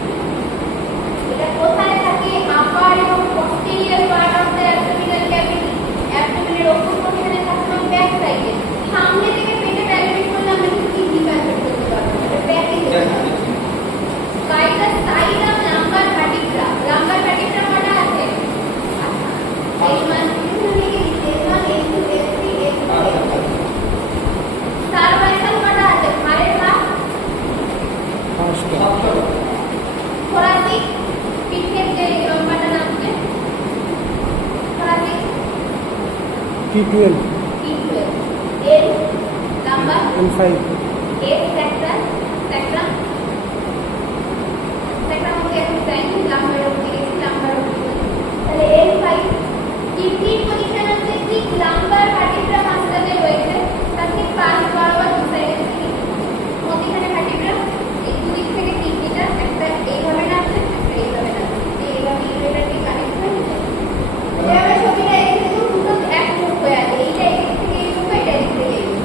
এটা কোথায় থাকে? আপার এবং posterior part of the abdominal cavity, অ্যাবডোমেনের অভ্যন্তরে থাকে এবং ব্যাক সাইডে। সামনে থেকে পেটে ডায়াবেটিস করলে আমরা কিন্তু কিডনি প্যাথেট করতে পারবো, এটা ব্যাকে যেতে হবে। By the side of lumbar vertebra, lumbar vertebra কটা আছে? আচ্ছা, এই মান কিন্তু লিখে দিতে, L1, L2, L3, L4, cervical কটা আছে? ঘাড়ের ভাগ, thoracic, পিঠের যে লম্বাটা নামছে, thoracic, T12, T12, L, lumbar, L5, S, sacral, sacrum, sacrum হচ্ছে একটু টাইনি, lumbar অবধি গেছি, lumbar অবধি গেছি। তাহলে L5, কিডনির পজিশন হচ্ছে ঠিক lumbar vertebra মাঝখানে রয়েছে, তার ঠিক পাশ বরাবর দু সাইডে থেকে মধ্যখানে vertebra, এই দুদিক থেকে কিডনিটা একটা এইভাবে নামছে, একটা এইভাবে নামছে, এইভাবে ইউরেটারটি কানেক্ট হয়ে যায়। এটা আমরা ছবিটা এঁকেছি, দুটো এক মুখ হয়ে আছে, এইটা এদিক থেকে এই মুখ, এটা এদিক থেকে এই মুখ।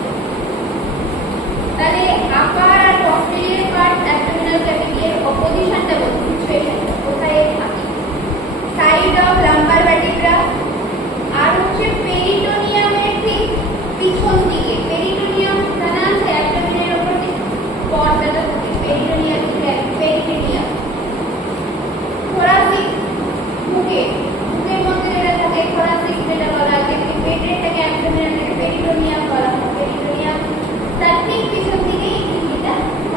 তাহলে আপার আর posterior part abdominal cavity এর oppositionটা বলছি, সিচুয়েশনটা কোথায় থাকে? সাইড অফ লাম্বার vertebra, আর হচ্ছে পেরিটোনিয়ামের ঠিক পিছন দিকে। পেরিটোনিয়াম জানা আছে, অ্যাবডোমেনের উপর যে পর্দাটা থাকে, পেরিটোনিয়াম, পেরিটোনিয়াম। thoracic, বুকের মধ্যে যেটা থাকে thoracic, যেটা বলা হয়, পেটেরটাকে অ্যাবডোমেনটাকে পেরিটোনিয়াম বলা হয়, পেরিটোনিয়াম। তার ঠিক পিছন দিকেই কিডনিটা থাকে।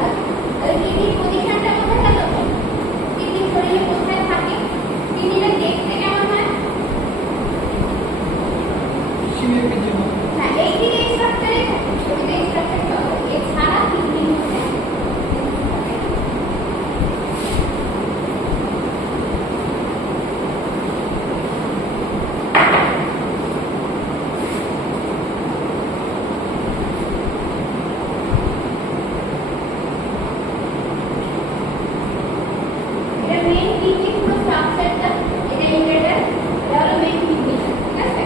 তাহলে কিডনির পজিশনটা কোথায় গেল? কিডনি শরীরে কোথায় থাকে? কিডনিটা দেখতে কেমন হয়? হ্যাঁ, এইদিকে স্ট্রাকচারে থাকে, শরীরে স্ট্রাকচারে হবে, এছাড়া কিডনি থাকে। এটা মেইন কিডনি পুরো স্ট্রাকচারটা, এটা ইউরেটার, এটা হলো মেইন কিডনি, ঠিক আছে?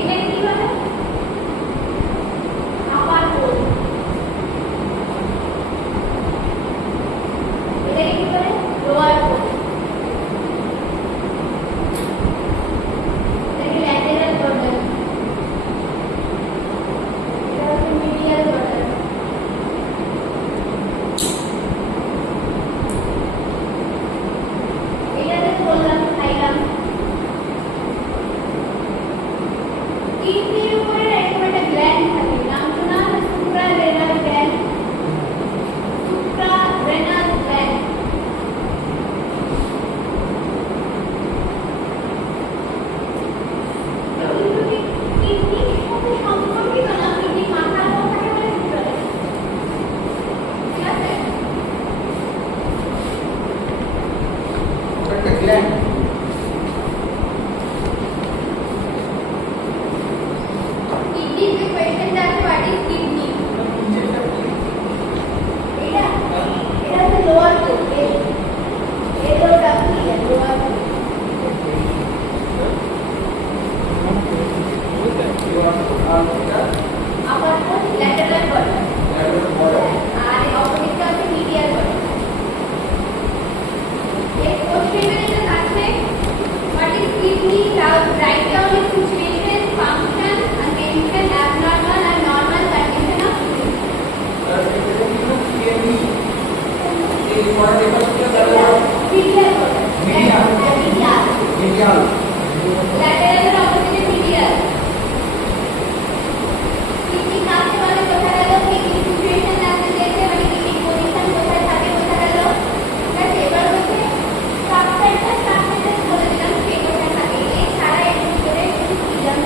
এটা কি বলে? Upper pole. এটা কি বলে? Lower pole. এটা কি ল্যাটেরাল বর্ডার, এটা হচ্ছে মিডিয়াল বর্ডার। এটাতে বললাম খাইলাম। কিডনির উপরে এরকম একটা গ্ল্যান্ড থাকে, নাম শোনা আছে? Suprarenal gland, suprarenal gland. কিডনির সাথে সম্পর্কিত না, কিডনি মাথার মধ্যে থাকে বলে সুপ্রারেনাল, ঠিক আছে? কিডনির যে কোয়েশ্চেনটা আছে, হোয়াট ইজ কিডনি? এটা হচ্ছে lower pole, LOWE, lower pole. Upper pole, lateral border, আর এই অপোজিটটা হচ্ছে মিডিয়াল বর্ডার। এর কোশ্চেনে যেটা আছে, what is kidney? Write down its situation, function, attention, abnormal and normal condition of kidney. Medial border. Medial. Lateral এর opposite medial. kidney কাকে বলে? কোথায় গেল? kidney situation জানতে চেয়েছে, মানে kidney position কোথায় থাকে, কোথায় গেল? ঠিক আছে, এবার হচ্ছে সাবসাইটটা বলে দিলাম কে কোথায় থাকে, এছাড়া এর ভিতরে কিছু ফ্রিডম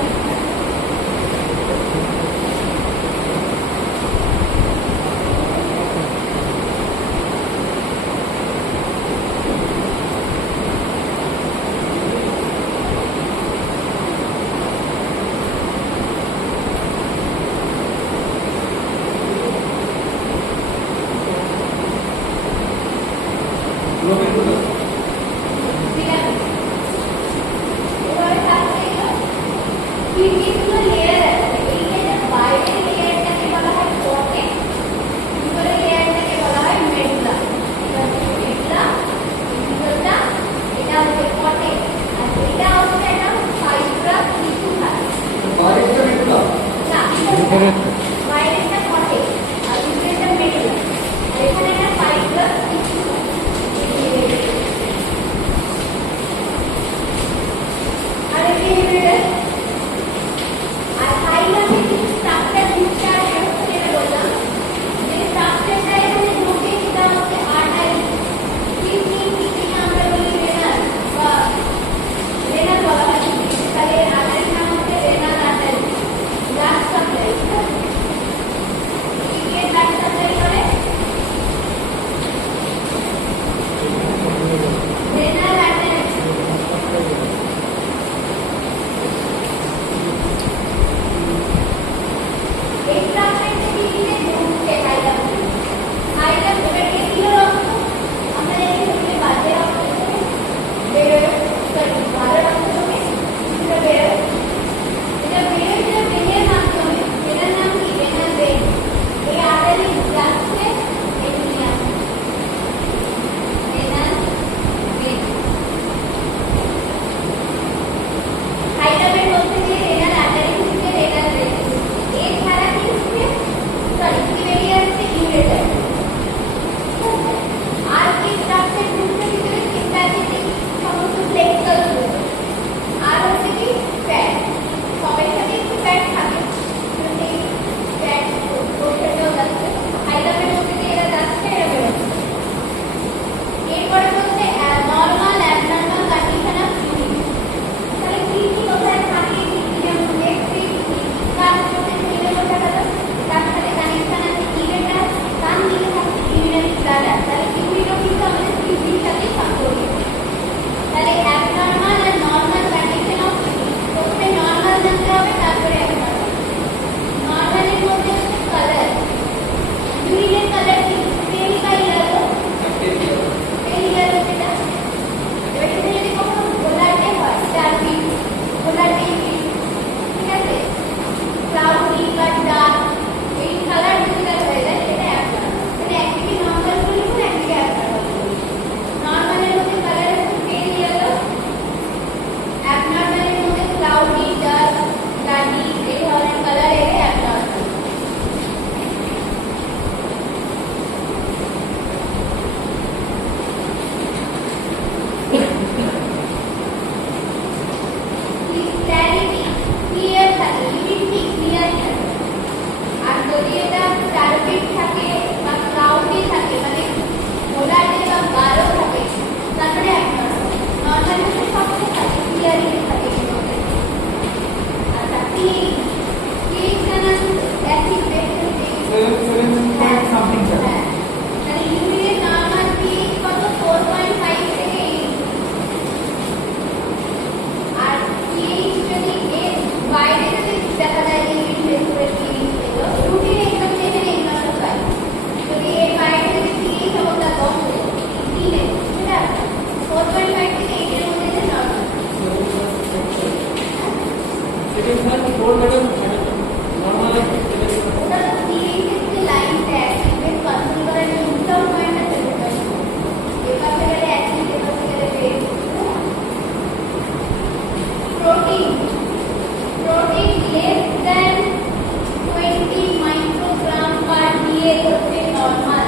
ইউরেটাস। আর হাইলামে কি স্ট্রাকচার দিকটা যেটা বললাম, যে স্ট্রাকচারটা এখানে ঢোকে সেটা হচ্ছে আর্টারি। কিডনি আমরা বলি রেনাল বা রেনাল বলা হয়, তাহলে আর্টারির নাম হচ্ছে renal artery. Blood supply, kidney blood supply করে রেনাল আর্টারি। এই স্ট্রাকচারটা কিডনিতে ঢুকছে হাইলাম। হাইলাম ওটাকে কিলো রক্ত আমরা জানি হচ্ছে বাজে রক্ত বেরোয়, সরি ভালো রক্ত ঢোকে সেটা বেরোয়, এটা বেরোয় সেটা ভেনের মাধ্যমে, যেটার নাম কি ভেনাল ভেন। এই আর্টারি যাচ্ছে এদিকে আসছে ভেনাল ভেন। হাইলামের মধ্যে দিয়ে রেনাল আর্টারি ঢুকছে, রেনাল ভেন। এছাড়া কি হচ্ছে, সরি কি বেরিয়ে আসছে ইউরেটার। আর এই স্ট্রাকচার ঢুকছে ভিতরে সিম্প্যাথেটিক সমস্ত ফ্লেক্সাস রয়েছে। আর হচ্ছে কি ফ্যাট, সবের সাথে একটু ফ্যাট থাকে, তো সেই ফ্যাট প্রোসেসেও যাচ্ছে হাইলামের মধ্যে দিয়ে, এরা যাচ্ছে এরা বেরোচ্ছে। এরপরে হচ্ছে normal abnormal condition of kidney. তাহলে কিডনি কোথায় থাকে, কিডনির মধ্যে কাজ করতে কিডনির মধ্যে থাকে, তার সাথে কানেকশন আছে ইউরেটার, কান দিকে থাকে ইউরিনারি ব্লাডার। তাহলে কিডনিটা কিন্তু আমাদের কিডনির সাথে সম্পর্কিত। তাহলে অ্যাবনর্মাল আর নর্মাল কন্ডিশন অফ কিডনি, প্রথমে নর্মাল জানতে হবে তারপরে অ্যাবনর্মাল। নর্মালের মধ্যে হচ্ছে কালার, ইউরিনের কালার কি পেল বা ইয়েলো, পেল ইয়েলো যেটা। এবার সেটা যদি কখনো ঘোলাটে হয়, ডার্কি ঘোলাটে, ঠিক আছে, ক্লাউডি বা ডার্ক, এই কালার যদি কালার হয়ে যায় সেটা অ্যাবনর্মাল। মানে একদিকে নর্মাল বলবো না একদিকে অ্যাবনর্মাল বলবো। নর্মালের মধ্যে কালার হচ্ছে পেল ইয়েলো, অ্যাবনর্মালের মধ্যে ক্লাউডি, ডার্ক, ডার্কি, এই ধরনের কালার এলে অ্যাবনর্মাল। ক্ল্যারিটি ক্লিয়ার থাকে, ইউনিটি ক্লিয়ার থাকে। আর যদি এটা টার্গেট থাকে বা ক্লাউডি থাকে, মানে ঘোলাটে বা গাঢ় থাকে, তারপরে অ্যাবনর্মাল। নর্মাল হচ্ছে সবচেয়ে থাকে, ক্লিয়ারিটি থাকে এর মধ্যে। আচ্ছা পিএইচ জানান অ্যাসিড বেস হ্যাঁ, তাহলে ইউরিনের নর্মাল পিএইচ কত 4.5 থেকে 8। আর পিএইচ যদি এর বাইরে যদি দেখা যায় যে ইউরিন ভেতরে পিএইচ এলো, রুটিন এক্সাম যেখানে এক্সাম্পল পাই, যদি এর বাইরে যদি পিএইচ অবস্থা 10 দিনে, ঠিক আছে, 4.5 থেকে 8 এর মধ্যে যে normal. Second sir four madam normal ওটা তো পিএইচ এর যে লাইনটা অ্যাসিড বেস কন্ট্রোল করার নিউট্রাল পয়েন্ট আছে সেটা। এবার গেলে অ্যাসিড, এবার গেলে base. protein less than 20 microgram per dl হচ্ছে normal.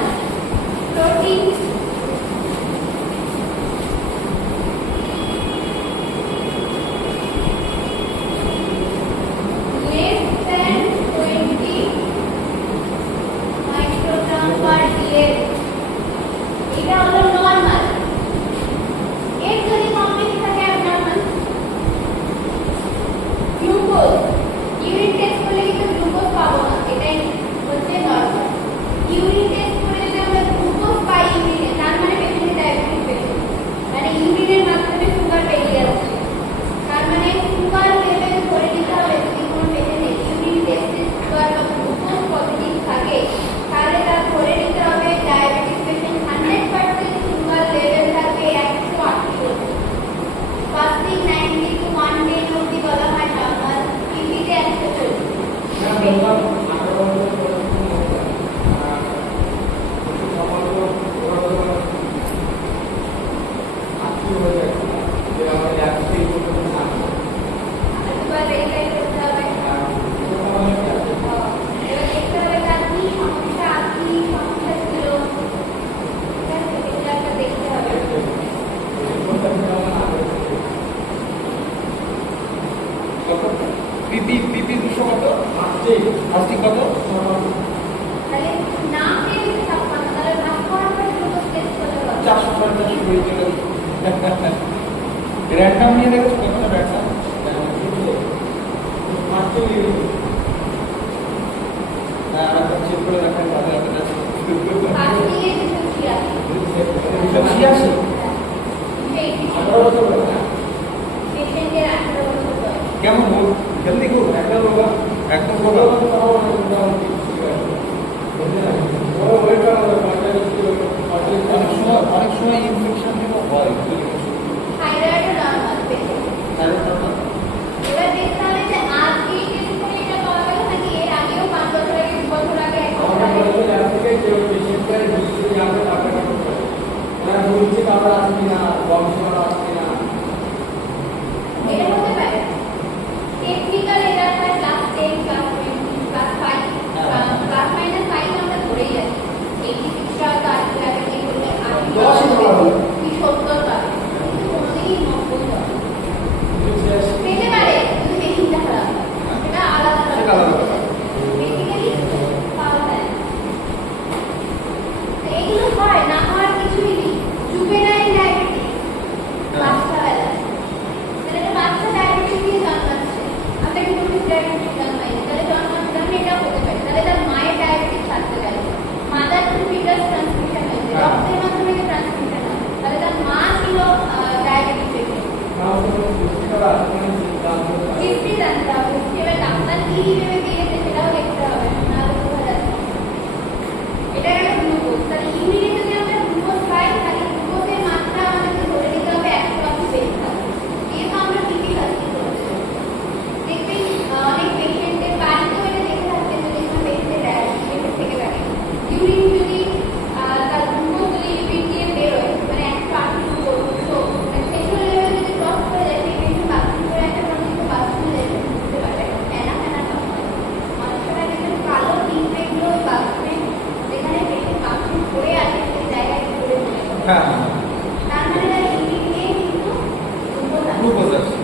Protein less than 20 microgram per dl, এটা হলো নরমাল। এর যদি কম বেশি থাকে অ্যাবনর্মাল। গ্লুকোজ ইউরিন টেস্ট করলে কিন্তু গ্লুকোজ পাবো না, এটাই হচ্ছে নরমাল। কত পিপি পিপি 200 কত আসছে আস্তি কত তাহলে নাম দিয়ে যদি ছাপ্পান্ন, তাহলে ভাগ করার পরে কত স্টেজ চলে গেল? 400 হয়ে চলে র্যান্ডম নিয়ে দেখো কতটা ব্যাটসা আসছে হ্যাঁ আমরা চেক করে রাখার ভালো একটা পাঁচ দিয়ে 286 286 18 বছর বয়স। পেশেন্টের 18 বছর বয়স। কেমন হোক জলদি হোক একদম বাবা একদম বড় হোক তাও মোটামুটি ঠিক আছে। বড় ওয়েটটা আমাদের 45 কিলো 45 অনেক সময় ইনফেকশন হয় থাইরয়েডও নরমাল পেশেন্ট। এবার দেখতে হবে যে আজকে টেস্ট করে এটা পাওয়া গেল নাকি এর আগেও 5 বছর আগে 2 বছর আগে 1 বছর আমাদের আগে। বয়সে ল্যাব থেকে যে পেশেন্টরা হিস্ট্রি জানতে তারপরে করতে পারে ওরা বলছে কারো আসছে না বংশরা আসছে না এটা হতে পারে টেকনিক্যাল এরার হয় class 10 class 20 class 5 class minus 5 আমরা ধরেই যাচ্ছি 86 টা তার আগে কি করলে 10 ই ধরা হলো। কি 70 পাবে কিন্তু কোনোদিনই 90 পাবে কিছু শেষ পেতে পারে যদি মেশিনটা খারাপ হয়। সেটা আলাদা সেটা আলাদা ব্যাপার। বেসিক্যালি পাওয়া যায় না। তো এগুলো হয় না হওয়ার কিছুই নেই জুভেনাইল ডায়াবেটিস বাচ্চাবেলা তাহলে এটা বাচ্চা ডায়াবেটিস দিয়ে জন্মাচ্ছে আমরা কি বলি ডায়াবেটিস জন্মাইনি তাহলে জন্মাচ্ছে এটা হতে পারে তাহলে তার মায়ের ডায়াবেটিস থাকতে পারে মাদার টু ফিটাস ট্রান্সমিশন হয়েছে রক্তের মাধ্যমে ট্রান্সমিশন হয় তাহলে তার মা ছিল ডায়াবেটিস পেশেন্ট নাও তো হিস্ট্রি করা মানে জানতে পারে হিস্ট্রি জানতে হবে এবার ডাক্তার কি ভেবে দিয়েছে সেটাও দেখতে হবে নাহলে বোঝা যাচ্ছে না। এটা একটা গ্লুকোজ তাহলে ইউরিনে যদি আমরা গ্লুকোজ খাই তাহলে গ্লুকোজের মাত্রা আমাদেরকে ধরে নিতে হবে 100 বেশি থাকবে যেহেতু আমরা পিপি খাচ্ছি দেখবেন অনেক পেশেন্টের বাড়িতেও এটা দেখে থাকবেন যদি কোনো পেশেন্টের ডায়াবেটিস থেকে থাকে ইউরিন যদি তার গ্লুকোজ যদি ইউরিন দিয়ে বেরোয় মানে 108 তো সেক্সুয়াল লেভেল যদি ক্রস করে যায় সেই পেশেন্ট বাথরুম করে একটা নির্দিষ্ট বাথরুম লেভেল বুঝতে পারে ফেনা ফেনা অনেক সময় দেখবেন কালো টিনগুলো ওই বাথরুমে যেখানে পেশেন্ট বাথরুম করে আছে সেই জায়গায় করে চলে যায় হ্যাঁ তার মানে তার ইউরিন নিয়ে কিন্তু গ্লুকোজ আছে গ্লুকোজ আছে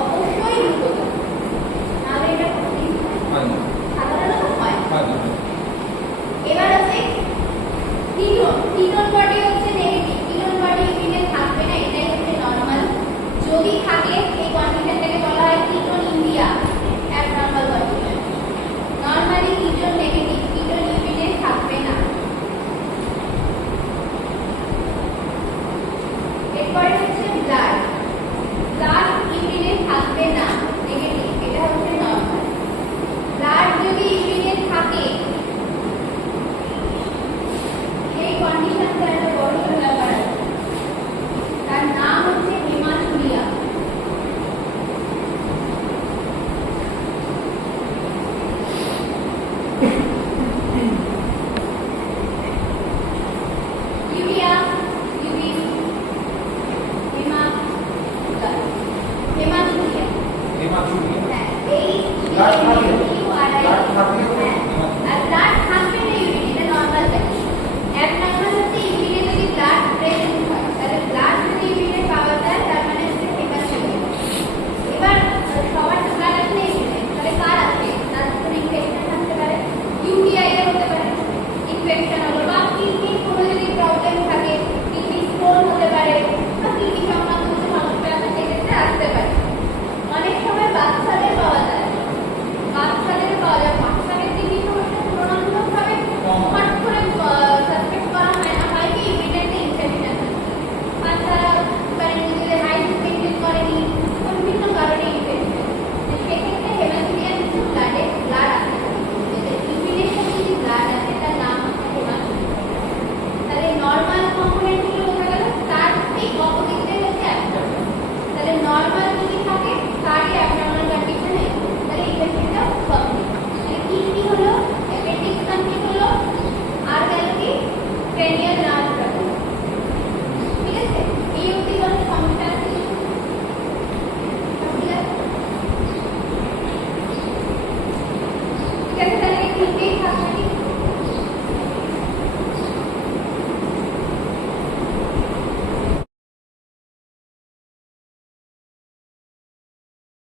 অবশ্যই গ্লুকোজ আছে নাহলে এটা কোনোদিন হয় না সাধারণত হয় না। হয় না এবার আছে কিটোন বডি হচ্ছে নেগেটিভ কিটোন বডি ইউরিনে থাকবে না এটাই হচ্ছে নরমাল যদি থাকে এই কন্ডিশনটাকে বলা হয় ketone India abnormal condition normally ketone negative ketone ইউরিনে থাকবে না এরপরে হচ্ছে ব্লাড ব্লাড ইউরিনে থাকবে না নেগেটিভ এটা হচ্ছে নরমাল ব্লাড যদি ইউরিনে থাকে এই কন্ডিশনটা একটা বড় ব্যাপার আছে তার নাম হচ্ছে hematuria urea urine hematuria hematuria হ্যাঁ এই ব্লাড থাকে ইউআরআই ব্লাড থাকলে